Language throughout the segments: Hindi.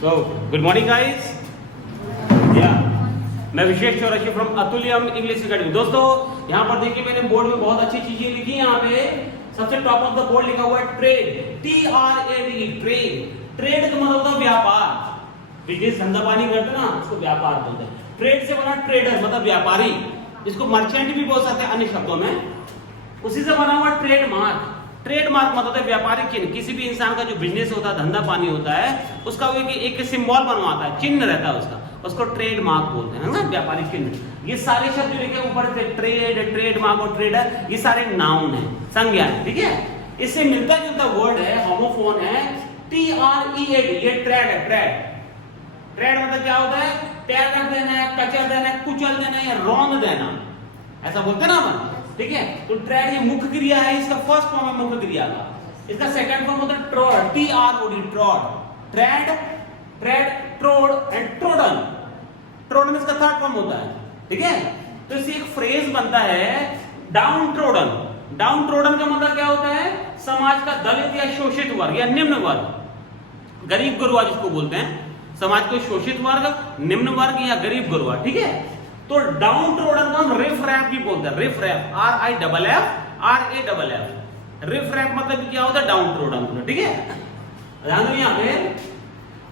So, good morning guys. Yeah, मैं विशेष चौरसी फ्रॉम अतुल्यम इंग्लिश अकेडमी। दोस्तों यहाँ पर देखिए मैंने बोर्ड में बहुत अच्छी चीजें लिखी हैं। यहाँ पे सबसे टॉप ऑफ द बोर्ड लिखा हुआ है ट्रेड, TRAD, ट्रेड। ट्रेड का मतलब होता है व्यापार, बिजनेस धंधा पानी करते ना उसको व्यापार बोलते हैं। ट्रेड से बना ट्रेडर मतलब व्यापारी, इसको मर्चेंट भी बोल सकते हैं अन्य शब्दों में। उसी से बना हुआ ट्रेडमार्क। ट्रेडमार्क मतलब है व्यापारिक चिन्ह। किसी भी इंसान का जो बिजनेस होता है, धंधा पानी होता है, उसका एक सिंबल बनवाता है, चिन्ह रहता है उसको ट्रेडमार्क बोलते हैं ना, व्यापारिक चिन्ह। ये सारे शब्द जो लिखे ऊपर से ट्रेड, ट्रेडमार्क और ट्रेडर, ये सारे नाउन है, संज्ञा है, ठीक है। इससे मिलता जुलता वर्ड है, होमोफोन है, TREAD, ये ट्रेड है। ट्रेड मतलब क्या होता है? तैर कर देना है, कचल देना है, कुचल देना है, रौंद देना, ऐसा बोलते हैं ना अपन, ठीक है। तो ट्रेड ये मुख्य क्रिया है, इसका फर्स्ट फॉर्म है मुख्य क्रिया का। इसका सेकंड फॉर्म होता है trod, TROD, trod. Tread, trod and trodden. Trodden इसका थर्ड फॉर्म होता है, ठीक है। तो इससे एक फ्रेज बनता है डाउन ट्रोडन। डाउन ट्रोडन का मतलब क्या होता है? समाज का दलित या शोषित वर्ग या निम्न वर्ग, गरीब गुरुआ जिसको बोलते हैं। समाज को शोषित वर्ग, निम्न वर्ग या गरीब गुरुआ, ठीक है। तो डाउन ट्रोडन को हम रिफ रैप भी बोलते हैं। रिफ रैप, RIFF। रिफ रैप मतलब क्या होता है? डाउन ट्रोडन, ठीक है। ध्यान दो यहाँ पे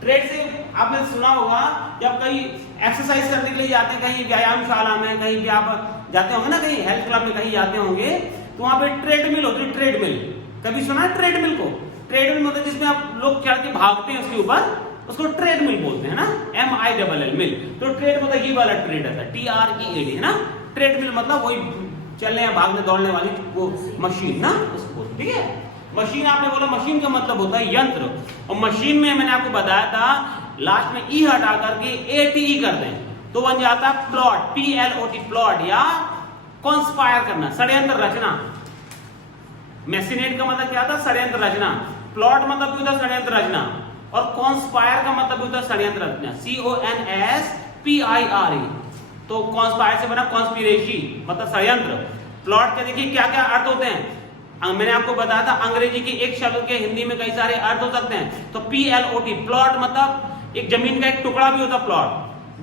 ट्रेड से आपने सुना होगा जब कहीं एक्सरसाइज करने के लिए जाते हैं, कहीं व्यायामशाला में, कहीं भी आप जाते होंगे ना, कहीं हेल्थ क्लब में कहीं जाते होंगे, तो वहां पे ट्रेडमिल होती है। ट्रेडमिल कभी सुना है? ट्रेडमिल को ट्रेडमिल मतलब जिसमें आप लोग चढ़ के भागते हैं उसके ऊपर, उसको ट्रेडमिल बोलते हैं ना, MILL मिल। तो ट्रेड मतलब ये वाला ट्रेड है, TREAD, है ना। ट्रेडमिल मतलब वही चलने या भागने दौड़ने वाली वो मशीन ना, उसको बोलते, ठीक है। मशीन आपने बोला, मशीन का मतलब होता है यंत्र, और मशीन में मैंने आपको बताया था लास्ट में ई हटा करके ATE कर दें तो बन जाता है प्लॉट, PLOT, प्लॉट, या कॉन्स्पायर करना, षड्यंत्र रचना। मैसिनेट का मतलब क्या था? षड्यंत्र रचना। प्लॉट मतलब भी होता है षड्यंत्र रचना, और कॉन्स्पायर का मतलब होता है षड्यंत्र रचना, CONSPIRE। तो कॉन्स्पायर से बना कॉन्स्पिरेसी मतलब षड्यंत्र। प्लॉट के देखिए क्या क्या अर्थ होते हैं, मैंने आपको बताया था अंग्रेजी के एक शब्द के हिंदी में कई सारे अर्थ हो सकते हैं। तो PLOT, प्लॉट मतलब एक जमीन का एक टुकड़ा भी होता है, प्लॉट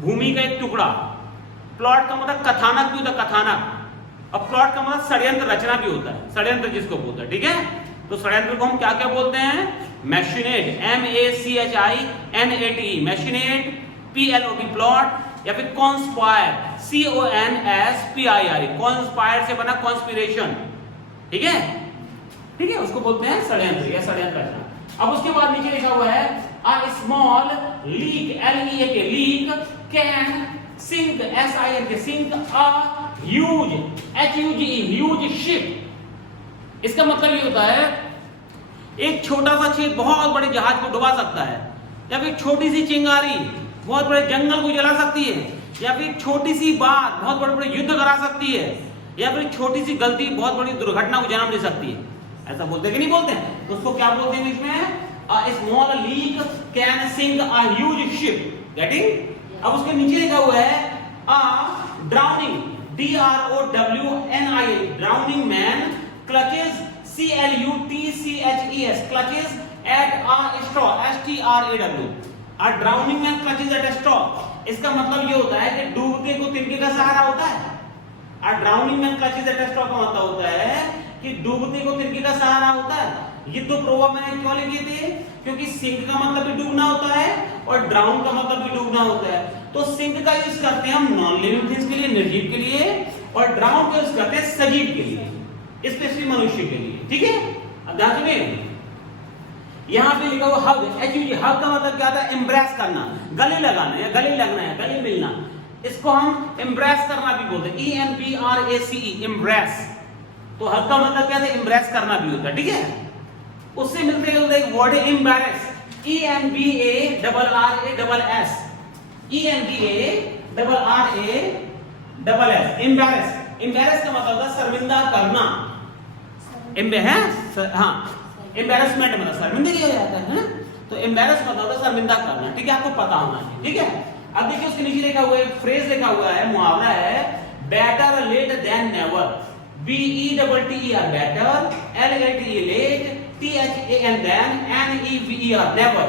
भूमि का एक टुकड़ा। प्लॉट का मतलब कथानक भी होता है, कथानक। और प्लॉट का मतलब षड्यंत्र रचना भी होता है, षड्यंत्र जिसको बोलते हैं, ठीक है। तो षड्यंत्र को हम क्या क्या बोलते हैं? मैशिनेट, MACHINATE, मैशिनेट, PLOT, प्लॉट, या फिर कॉन्स्पायर, CONSPIRE, कॉन्स्पायर से बना कॉन्स्पिरेशन, ठीक है, ठीक है, उसको बोलते हैं षड्यंत्र या षड्यंत्र रचना। अब उसके बाद नीचे लिखा हुआ है a small leak, LEAK, leak can sink, SINK, sink a huge, HUGE, huge ship। इसका मतलब ये होता है एक छोटा सा छेद बहुत बड़े जहाज को डुबा सकता है, या फिर छोटी सी चिंगारी बहुत बड़े जंगल को जला सकती है, या फिर छोटी सी बात बहुत बड़े बड़े युद्ध करा सकती है, या फिर छोटी सी गलती बहुत बड़ी दुर्घटना को जन्म दे सकती है। ऐसा बोलते हैं कि नहीं बोलते हैं? तो उसको क्या बोलते हैं इसमें? A small leak can sink a huge ship, getting? अब उसके नीचे लिखा हुआ है a drowning, DROWNING, drowning man clutches, CLUTCHES, clutches at a straw, STRAW, a drowning man clutches at a straw। इसका मतलब ये होता है कि डूबते को तिनके का सहारा होता है। A drowning man clutches at a straw का मतलब होता है कि डूबते को तिनके का सहारा होता है। ये दो प्रोवर्ब मैंने क्यों लिखे थे? क्योंकि सिंक का मतलब भी डूबना होता है और ड्राउन का मतलब भी डूबना होता है। तो सिंक का यूज करते हैं हम नॉन लिविंग थिंग्स के लिए, निर्जीव के लिए, और ड्राउन का यूज करते हैं सजीव के लिए, स्पेशली मनुष्य के लिए, ठीक है। अब ध्यान सुनिए, यहाँ पे लिखा हुआ हग, HUG, हग का मतलब क्या था? एम्ब्रेस करना, गले लगाना या गले लगना है, गले मिलना, इसको हम एम्ब्रेस करना भी बोलते हैं, EMBRACE, एम्ब्रेस। तो हग का मतलब क्या था? एम्ब्रेस करना भी होता है, ठीक है। उससे मिलते जुलते एक वर्ड है embarrass, EMBARRASS, EMBARRASS, embarrass. Embarrass का मतलब होता है शर्मिंदा करना, एम्बैरेसमेंट मतलब शर्मिंदगी हो जाता है ना। तो एम्बैरेस मतलब होता है शर्मिंदा करना, ठीक है, आपको पता होना चाहिए, ठीक है। अब देखिए उसके नीचे लिखा हुआ है फ्रेज लिखा हुआ है, मुहावरा है, better late than never, BETTER, better, LATE, late, THAN, then, NEVER, never।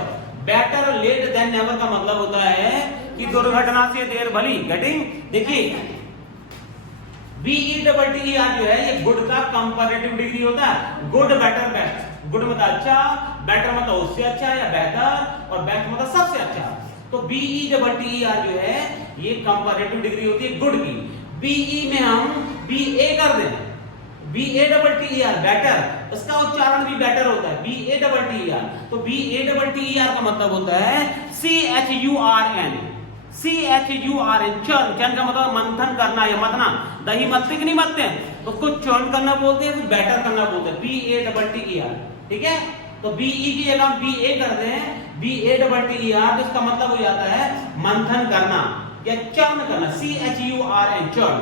Better late than never का मतलब होता है कि दुर्घटना से देर भली। गेटिंग? देखिए BETTER जो है ये गुड का कंपैरेटिव डिग्री होता है। Good, better, best. गुड मतलब अच्छा, बेटर मतलब उससे अच्छा या बेहतर, और बेस्ट मतलब सबसे अच्छा। तो BETTER जो है ये कंपैरेटिव डिग्री होती है गुड की। BE में हम BA कर दें, BATTER बेटर, इसका उच्चारण भी बेटर होता है BATTER। तो BATTER का मतलब होता है CHURN। चर्न। चर्न का मतलब मंथन करना या मथना। दही मथते कि नहीं मथते हैं, उसको चर्न करना बोलते हैं, तो बेटर करना बोलते हैं BATTER। ठीक है? तो BE की जगह हम BA करते हैं BATTER, तो इसका मतलब हो जाता है मंथन करना या चर्न करना, CHURN चर्न।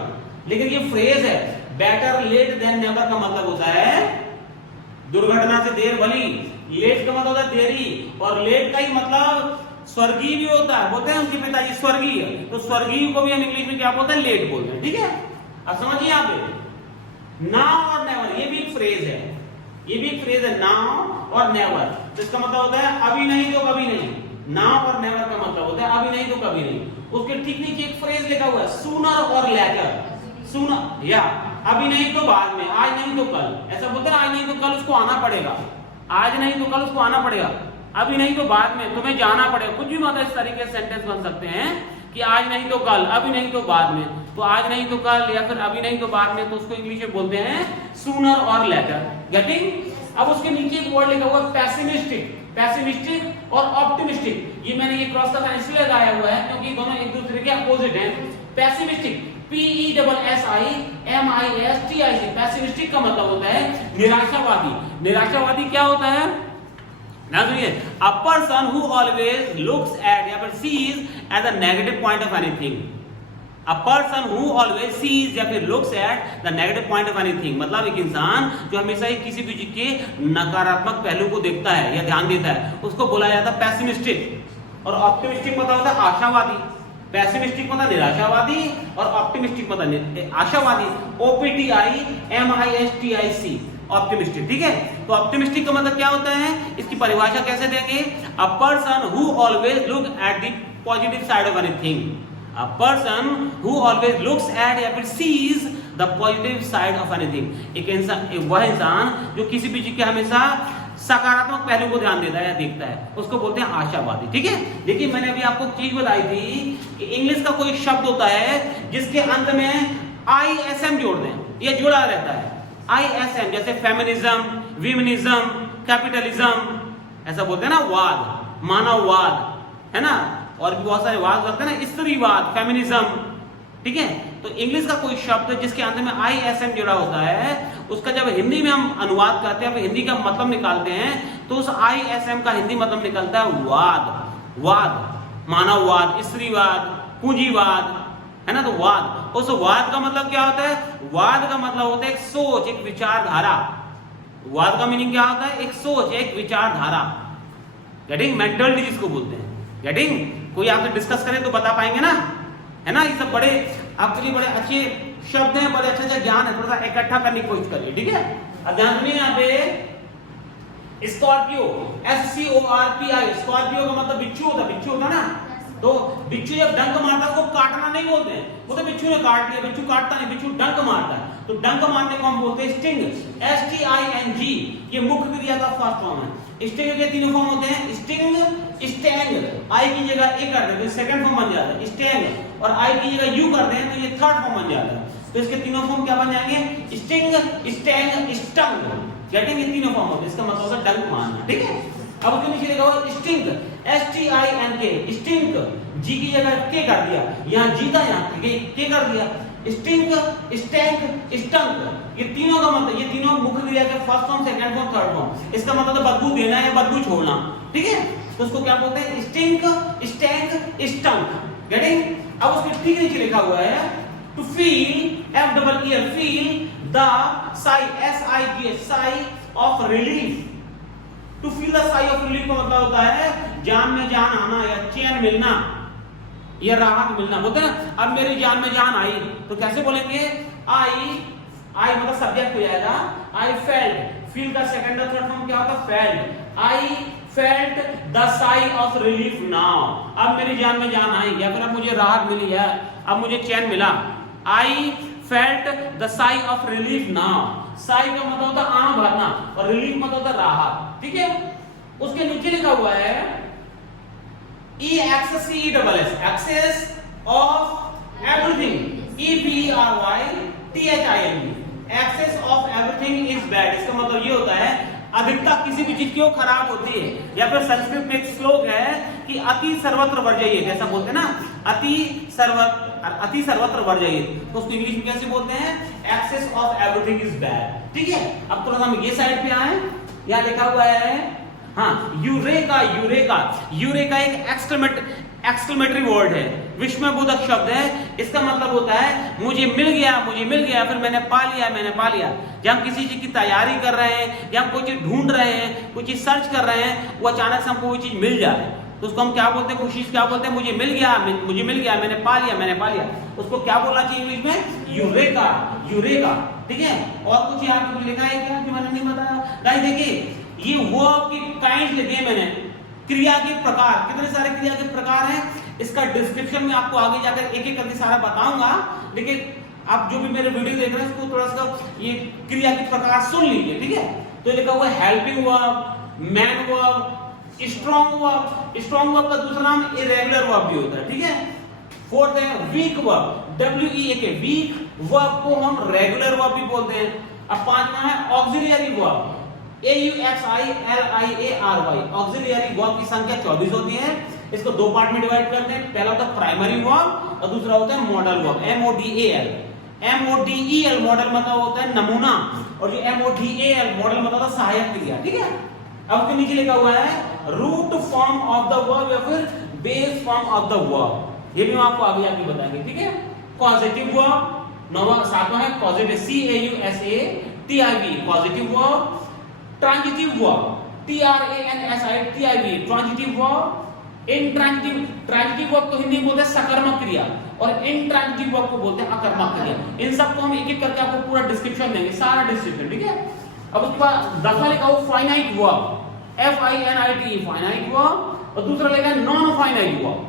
लेकिन ये फ्रेज है बेटर लेट देन नेवर का मतलब होता है दुर्घटना से देर भली। लेट का मतलब होता है देरी, और लेट का ही मतलब स्वर्गीय भी होता है। बोलते हैं उनके पिताजी स्वर्गीय, तो स्वर्गीय को भी हम इंग्लिश में क्या बोलते हैं? लेट बोलते हैं। ठीक है? अब समझिए यहाँ पे नाउ और नेवर, ये भी एक फ्रेज है, ये भी एक फ्रेज है नाउ और नेवर। तो इसका मतलब होता है अभी नहीं तो कभी नहीं। नाउ और नेवर का मतलब होता है अभी नहीं तो कभी नहीं। उसके ठीक नीचे एक फ्रेज लिखा हुआ है सूनर और लेटर। सूनर या अभी नहीं तो बाद में, आज नहीं तो कल। ऐसा बोलते हैं आज नहीं तो कल उसको आना पड़ेगा, आज नहीं तो कल उसको आना पड़ेगा, अभी नहीं तो बाद में तुम्हें जाना पड़ेगा। कुछ भी मतलब इस तरीके से सेंटेंस बन सकते हैं कि आज नहीं तो कल, अभी नहीं तो बाद में। तो आज नहीं तो कल या फिर अभी नहीं तो बाद में, तो उसको इंग्लिश में बोलते हैं सूनर और लेटर। गेटिंग? अब उसके नीचे एक वर्ड लिखा हुआ है पैसिमिस्टिक। पैसिमिस्टिक और ऑप्टिमिस्टिक, ये मैंने ये क्रॉस का साइन इसलिए लगाया हुआ है क्योंकि दोनों एक दूसरे के अपोजिट हैं। पैसिमिस्टिक PESSIMISTIC, पैसिमिस्टिक का मतलब होता है निराशावादी। निराशावादी क्या होता है? ना सुनिए, a person who always looks at या फिर sees at the negative point of anything. A person who always sees या फिर looks at the negative point of anything, मतलब एक इंसान जो हमेशा ही किसी भी चीज के नकारात्मक पहलू को देखता है या ध्यान देता है, उसको बोला जाता है पैसिमिस्टिक। और ऑप्टिमिस्टिक मतलब होता है आशावादी। पैसिमिस्टिक मतलब निराशावादी और ऑप्टिमिस्टिक मतलब आशावादी। OPTIMISTIC optimistic. ठीक है? तो ऑप्टिमिस्टिक का मतलब क्या होता है, इसकी परिभाषा कैसे देंगे? A person who always look at the positive side of anything. A person who always looks at या फिर sees the positive side of anything. एक इंसान, वह इंसान जो किसी भी चीज के हमेशा सकारात्मक पहलू को ध्यान देता है या देखता है, उसको बोलते हैं आशावादी। ठीक है? देखिए मैंने अभी आपको चीज बताई थी कि इंग्लिश का कोई शब्द होता है जिसके अंत में ISM जोड़ दें, ये जुड़ा रहता है ISM, जैसे फेमिनिज्म, विमेनिज्म, कैपिटलिज्म, ऐसा बोलते हैं ना, वाद, मानववाद, है ना, और भी बहुत सारे वाद करते हैं ना, स्त्रीवाद, फेमिनिज्म। ठीक है? तो इंग्लिश का कोई शब्द जिसके अंत में ISM जुड़ा होता है, उसका जब हिंदी में हम अनुवाद करते हैं, फिर हिंदी का मतलब निकालते हैं, तो उस ISM का हिंदी मतलब निकलता है वाद। वाद, मानववाद, स्त्रीवाद, पूंजीवाद, है ना। तो वाद, उस वाद का मतलब क्या होता है? वाद का मतलब होता है एक सोच, एक विचारधारा। वाद का मीनिंग क्या होता है? एक सोच, एक विचारधारा। गेटिंग? मेंटल डिजीज को बोलते हैं। गेटिंग? कोई आपसे डिस्कस करे तो बता पाएंगे ना, है ना। ये सब बड़े आपके लिए बड़े अच्छे शब्द हैं, बड़े अच्छे ज्ञान है, थोड़ा सा इकट्ठा करने की कोशिश करिए। ठीक है? अब ध्यान सुनिए यहाँ पे स्कॉर्पियो, SCORPI, स्कॉर्पियो का मतलब बिच्छू होता है। बिच्छू होता ना, तो बिच्छू जब डंक मारता है उसको काटना नहीं बोलते हैं, वो तो बिच्छू ने काट लिया। बिच्छू काटता नहीं, बिच्छू डंक मारता है। तो डंक मारने को हम बोलते हैं स्टिंग, STING। ये मुख्य क्रिया का फर्स्ट फॉर्म है। स्टिंग के तीनों फॉर्म होते हैं, स्टिंग, स्टैंग। आई की जगह ए कर दें तो सेकंड फॉर्म बन जाता है स्टैंग, और आई की जगह यू कर दें तो ये थर्ड फॉर्म बन जाता है। तो इसके तीनों फॉर्म क्या बन जाएंगे? Sting, stang, stung. गेटिंग? ये तीनों फॉर्म होते हैं। इसका मतलब होता है डंक मारना। ठीक है? अब उसके नीचे लिखा हुआ स्टिंग, STINK, स्टिंग, जी की जगह के कर दिया, यहाँ जी था, यहाँ के कर दिया। स्टिंग, स्टैंक, स्टंक, ये तीनों का मतलब, ये तीनों मुख्य क्रिया के first form, second form, third form. इसका मतलब है बदबू देना या बदबू छोड़ना। ठीक है? तो उसको क्या बोलते हैं? Stink, stank, stunk. गेटिंग? अब उसके ठीक नीचे लिखा हुआ है to feel, FEE, feel the sigh, SIGH, sigh of relief. To feel the sigh of relief का मतलब होता है जान में जान आना या चैन मिलना या राहत मिलना। बोलते हैं ना, अब मेरी जान में जान आई, तो कैसे बोलेंगे? आई मतलब सब्जेक्ट हो जाएगा। आई फेल्ट, फील का सेकंड और थर्ड फॉर्म क्या होता है? Felt. I felt the sigh of relief now, अब मेरी जान में जान आई, या फिर अब मुझे राहत मिली है, अब मुझे चैन मिला। I felt the sigh of relief now, Sai का मतलब होता है आंख भरना और रिलीफ मतलब होता है राहत, ठीक है। उसके नीचे लिखा हुआ है E excess E double S, excess of everything, EVERYTHING, excess of everything is bad. इसका मतलब ये होता है अधिकता किसी भी चीज की वो खराब होती है, या फिर संस्कृत में एक श्लोक है कि अति सर्वत्र वर्जयेत, जैसा बोलते हैं ना, अति सर्वत्र वर्जयेत, तो उसको इंग्लिश में कैसे बोलते हैं, excess of everything is bad, ठीक है। अब थोड़ा हम ये साइड पे आए, यहां लिखा हुआ है हाँ यूरेका, यूरेका, यूरेका एक एक्सक्लेमेटरी वर्ड है, विस्मयबोधक शब्द है। इसका मतलब होता है मुझे मिल गया, मुझे मिल गया, फिर मैंने पा लिया, मैंने पा लिया। जब हम किसी चीज की तैयारी कर रहे हैं या हम कोई चीज ढूंढ रहे हैं, कोई चीज सर्च कर रहे हैं, वो अचानक से हमको वो चीज मिल जाए तो उसको हम क्या बोलते हैं, खुशी से क्या बोलते हैं, मुझे मिल गया, मुझे मिल गया, मैंने पा लिया, मैंने पा लिया। उसको क्या बोलना चाहिए इंग्लिश में, यूरेका, यूरेका, ठीक है। और कुछ यहाँ पे लिखा है क्या जो मैंने नहीं बताया गाइस, देखिए ये वर्ब की काइंड लिखे हैं मैंने, क्रिया के प्रकार, कितने सारे क्रिया के प्रकार हैं, इसका डिस्क्रिप्शन में आपको आगे जाकर एक एक करके सारा बताऊंगा, लेकिन आप जो भी मेरे वीडियो देख रहे हैं उसको थोड़ा सा ये क्रिया के प्रकार सुन लीजिए, ठीक है। तो लिखा हुआ है helping verb, man verb, strong verb, strong verb का दूसरा नाम इरेगुलर वर्ब भी होता है, ठीक है। फोर्थ है weak verb, WEAK, weak verb को हम रेगुलर वर्ब भी बोलते हैं। अब पांचवा है auxiliary verb, AUXILIARY, auxiliary verb की संख्या 24 होती है। इसको दो पार्ट में डिवाइड करते हैं, पहला होता है प्राइमरी वर्ब और दूसरा होता है modal verb, MODAL। MODEL model मतलब होता है नमूना, और जो MODAL मॉडल मतलब होता है सहायक क्रिया, ठीक है। अब उसके नीचे लिखा हुआ है root form of the verb या फिर base form of the verb, ये भी हम आपको आगे आगे बताएंगे, ठीक है। कॉजेटिव वर्ब, नौवां सातवां है causative, CAUSATIV, positive verb. Transitive verb, TRANSITIV, transitive verb. Transitive verb को हिंदी में बोलते हैं सकर्मक क्रिया, और इंट्रांजिटिव वर्ब को बोलते हैं अकर्मक क्रिया। इन सबको हम एक एक करके आपको पूरा डिस्क्रिप्शन देंगे, सारा डिस्क्रिप्शन, ठीक है। अब उसके बाद 10वां लिखा हुआ finite verb, FINITE, finite verb, और दूसरा लिखा है नॉन फाइनाइट वर्ब,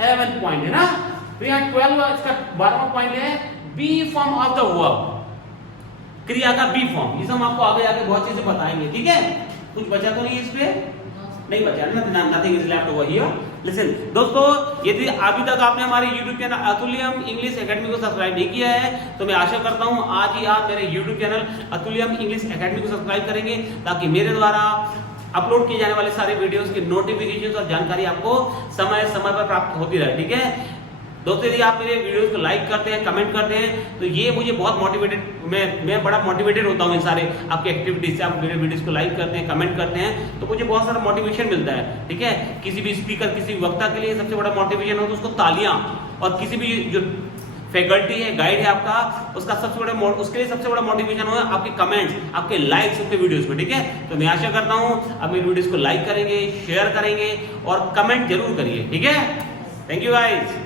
11 पॉइंट है ना। तो यहाँ 12 इसका 12वां पॉइंट है be form of the verb, क्रिया का बी फॉर्म। ये हम आपको आगे आके बहुत चीजें बताएंगे, ठीक है। कुछ बचा तो नहीं इस पे, नहीं बचा ना, nothing is left over here. Listen दोस्तों, यदि अभी तक आपने हमारे YouTube channel Atulyam English academy को सब्सक्राइब नहीं किया है तो मैं आशा करता हूं आज ही आप मेरे YouTube channel Atulyam English academy को सब्सक्राइब करेंगे, ताकि मेरे द्वारा अपलोड किए जाने वाले सारे वीडियोस की नोटिफिकेशन और जानकारी आपको समय समय पर प्राप्त होती रहे, ठीक है। दोस्तों यदि आप मेरे वीडियोस को लाइक करते हैं, कमेंट करते हैं, तो ये मुझे बहुत मोटिवेटेड, मैं बड़ा मोटिवेटेड होता हूँ इन सारे आपके एक्टिविटीज से। आप मेरे वीडियोस को लाइक करते हैं, कमेंट करते हैं, तो मुझे बहुत सारा मोटिवेशन मिलता है, ठीक है। किसी भी स्पीकर, किसी भी वक्ता के लिए सबसे बड़ा मोटिवेशन हो तो उसको तालियां, और किसी भी जो फैकल्टी है, गाइड है आपका, उसका सबसे बड़ा, उसके लिए सबसे बड़ा मोटिवेशन हो आपके कमेंट्स, आपके लाइक्स उसके वीडियोस पे, ठीक है। तो मैं आशा करता हूँ आप मेरे वीडियोस को लाइक करेंगे, शेयर करेंगे और कमेंट जरूर करिए, ठीक है। Thank you guys.